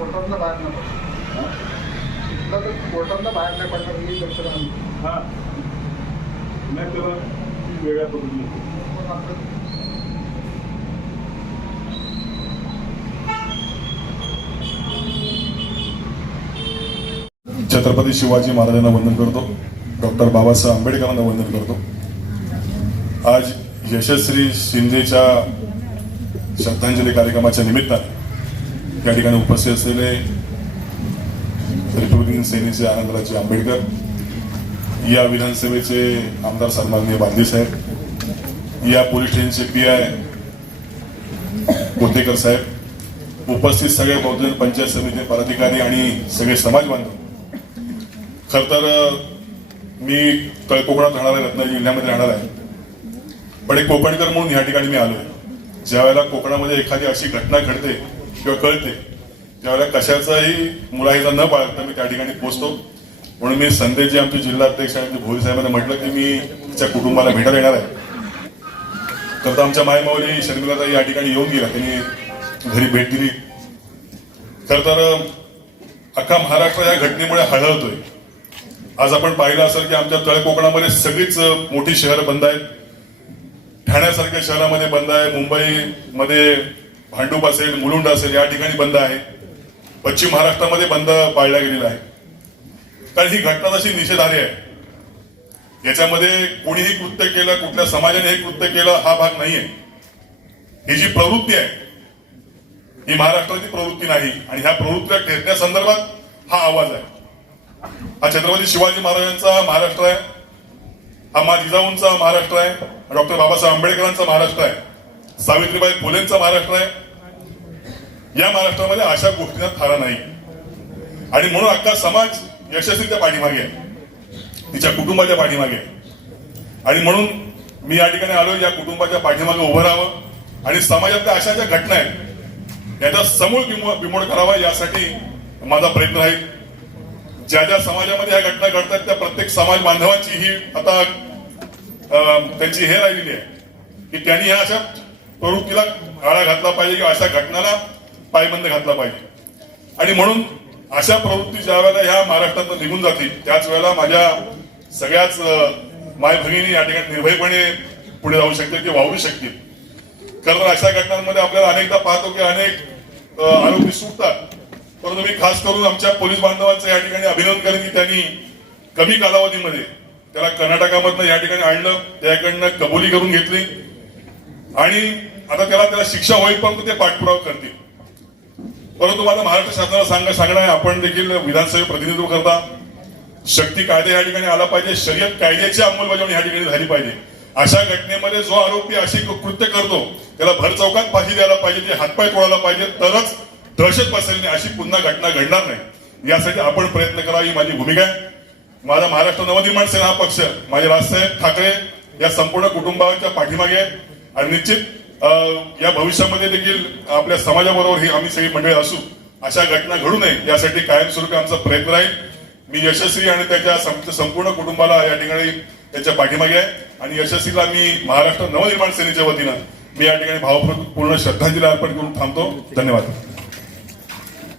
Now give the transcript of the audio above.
कोर्टातनं बाहेर नाही पडणार. हा? इथलं तर कोर्टातनं बाहेर नाही पडणार हा नाही त्याला वेगळ्या पद्धतीने. छत्रपती शिवाजी महाराजांना वंदन करतो. डॉक्टर बाबासाहेब आंबेडकरांना वंदन करतो. आज यशस्वी शिंदेच्या श्रद्धांजली कार्यक्रमाच्या निमित्ताने या ठिकाणी उपस्थित असलेले रिपब्लिकन सेनेचे आनंदराजे आंबेडकर या विधानसभेचे आमदार सन्माननीय बांधे साहेब या पोलीस स्टेशनचे पी आय कोतेकर साहेब उपस्थित सगळे बहुजन पंचायत समिती पदाधिकारी आणि सगळे समाज बांधव. खर तर मी तळकोकणात राहणार आहे रत्नागिरी जिल्ह्यामध्ये राहणार आहे. पण एक कोकणकर म्हणून या ठिकाणी मी आलोय. ज्या वेळेला कोकणामध्ये एखादी अशी घटना घडते किंवा कळते. त्यावेळेला कशाचाही मुलाहिजा न बाळगता मी त्या ठिकाणी पोहोचतो म्हणून मी संदेश जे आमचे जिल्हाध्यक्ष आहेत भोरी साहेबांना म्हटलं की मी तिच्या कुटुंबाला भेटायला येणार आहे. तर आमच्या मायमावली शर्मिलाताई या ठिकाणी येऊन गेला त्यांनी घरी भेट दिली. खर तर अख्खा महाराष्ट्र या घटनेमुळे हळहळतोय. आज आपण पाहिलं असेल की आमच्या तळ कोकणामध्ये सगळीच मोठी शहरं बंद आहेत. ठाण्यासारख्या शहरामध्ये बंद आहे. मुंबईमध्ये भांडूप असेल मुलुंड असेल या ठिकाणी बंद आहे. पश्चिम महाराष्ट्रामध्ये बंद पाळला गेलेला आहे. कारण ही घटना तशी निषेधार्य आहे. याच्यामध्ये कोणीही कृत्य केलं कुठल्या समाजाने हे कृत्य केलं हा भाग नाहीये. ही जी प्रवृत्ती आहे ही महाराष्ट्राची प्रवृत्ती नाही. आणि ह्या प्रवृत्तीला टेकण्यासंदर्भात हा आवाज आहे. हा छत्रपती शिवाजी महाराजांचा महाराष्ट्र आहे. हा मा जिजाऊंचा महाराष्ट्र आहे. डॉक्टर बाबासाहेब आंबेडकरांचा महाराष्ट्र आहे. सावित्रीबाई फुलेंचा महाराष्ट्र आहे. या महाराष्ट्रामध्ये अशा गोष्टींना थारा नाही. आणि म्हणून अख्खा समाज यशस्वीच्या पाठीमागे आहे. तिच्या कुटुंबाच्या पाठीमागे आणि म्हणून मी या ठिकाणी आलो या कुटुंबाच्या पाठीमागे उभं राहावं. आणि समाजातल्या अशा ज्या घटना आहेत याचा समूळ बिमो- बिमोड करावा यासाठी माझा प्रयत्न राहील ज्या ज्या समाजामध्ये ह्या घटना घडतात त्या प्रत्येक समाज बांधवांची ही आता त्यांची हे राहिलेली आहे की त्यांनी ह्या अशा प्रवृत्तीला आळा घातला पाहिजे किंवा अशा घटनाला पायबंद घातला पाहिजे. आणि म्हणून अशा प्रवृत्ती ज्या वेळेला ह्या महाराष्ट्रातून निघून जातील त्याच वेळेला माझ्या सगळ्याच माय भगिनी या ठिकाणी निर्भयपणे पुढे जाऊ शकतील किंवा वावरू शकतील. कारण अशा घटनांमध्ये आपल्याला अनेकदा पाहतो की अनेक आरोपी सुटतात. परंतु मी खास करून आमच्या पोलीस बांधवांचं या ठिकाणी अभिनंदन करेन की त्यांनी कमी कालावधीमध्ये त्याला कर्नाटकामधनं या ठिकाणी आणलं त्याकडनं कबुली करून घेतली. आणि आता त्याला त्याला शिक्षा होईपर्यंत ते पाठपुरावा करतील. परंतु मला महाराष्ट्र शासनाला सांग सांगणं आहे आपण देखील विधानसभेत प्रतिनिधित्व करता. शक्ती कायदा या ठिकाणी आला पाहिजे शर्यत कायद्याची अंमलबजावणी या ठिकाणी झाली पाहिजे. अशा घटनेमध्ये जो आरोपी अशी कृत्य करतो त्याला भर चौकात फाशी द्यायला पाहिजे ते हातपाय तोडायला पाहिजे तरच दहशत पसरली अशी पुन्हा घटना घडणार नाही. यासाठी आपण प्रयत्न करावा ही माझी भूमिका आहे. माझा महाराष्ट्र नवनिर्माण सेना पक्ष माझे राजसाहेब ठाकरे या संपूर्ण कुटुंबाच्या पाठीमागे आहे आणि निश्चित अं, या भविष्यामध्ये देखील आपल्या समाजाबरोबर ही आम्ही सगळी मंडळी असू अशा घटना घडू नये यासाठी कायमस्वरूपी आमचा प्रयत्न राहील. मी यशस्वी आणि त्याच्या संपूर्ण कुटुंबाला या ठिकाणी त्याच्या पाठीमागे आहे. आणि यशस्वीला मी महाराष्ट्र नवनिर्माण सेनेच्या वतीनं मी या ठिकाणी भावपूर्ण श्रद्धांजली अर्पण करून थांबतो. धन्यवाद.